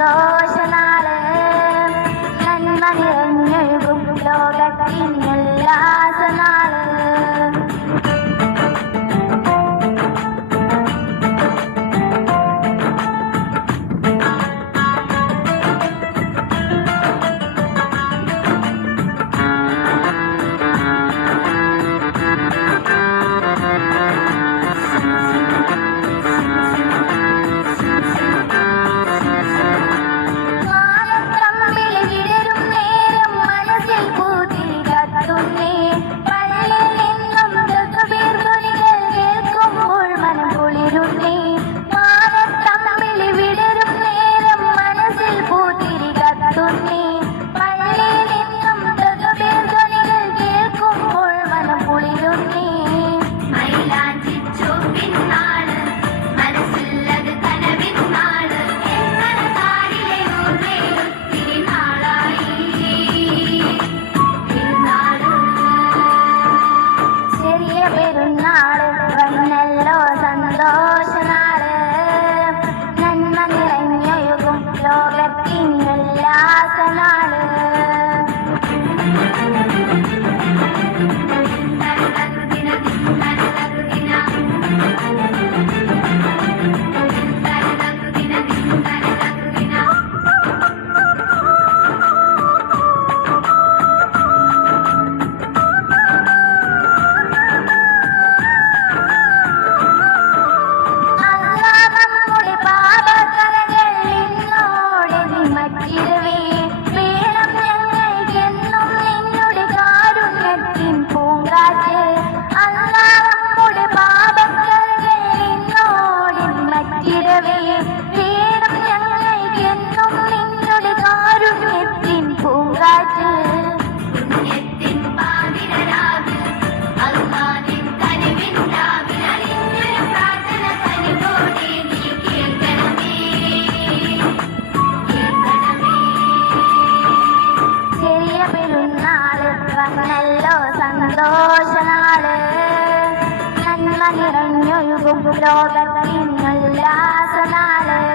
love. Happy ظلمت إن الناس نعلم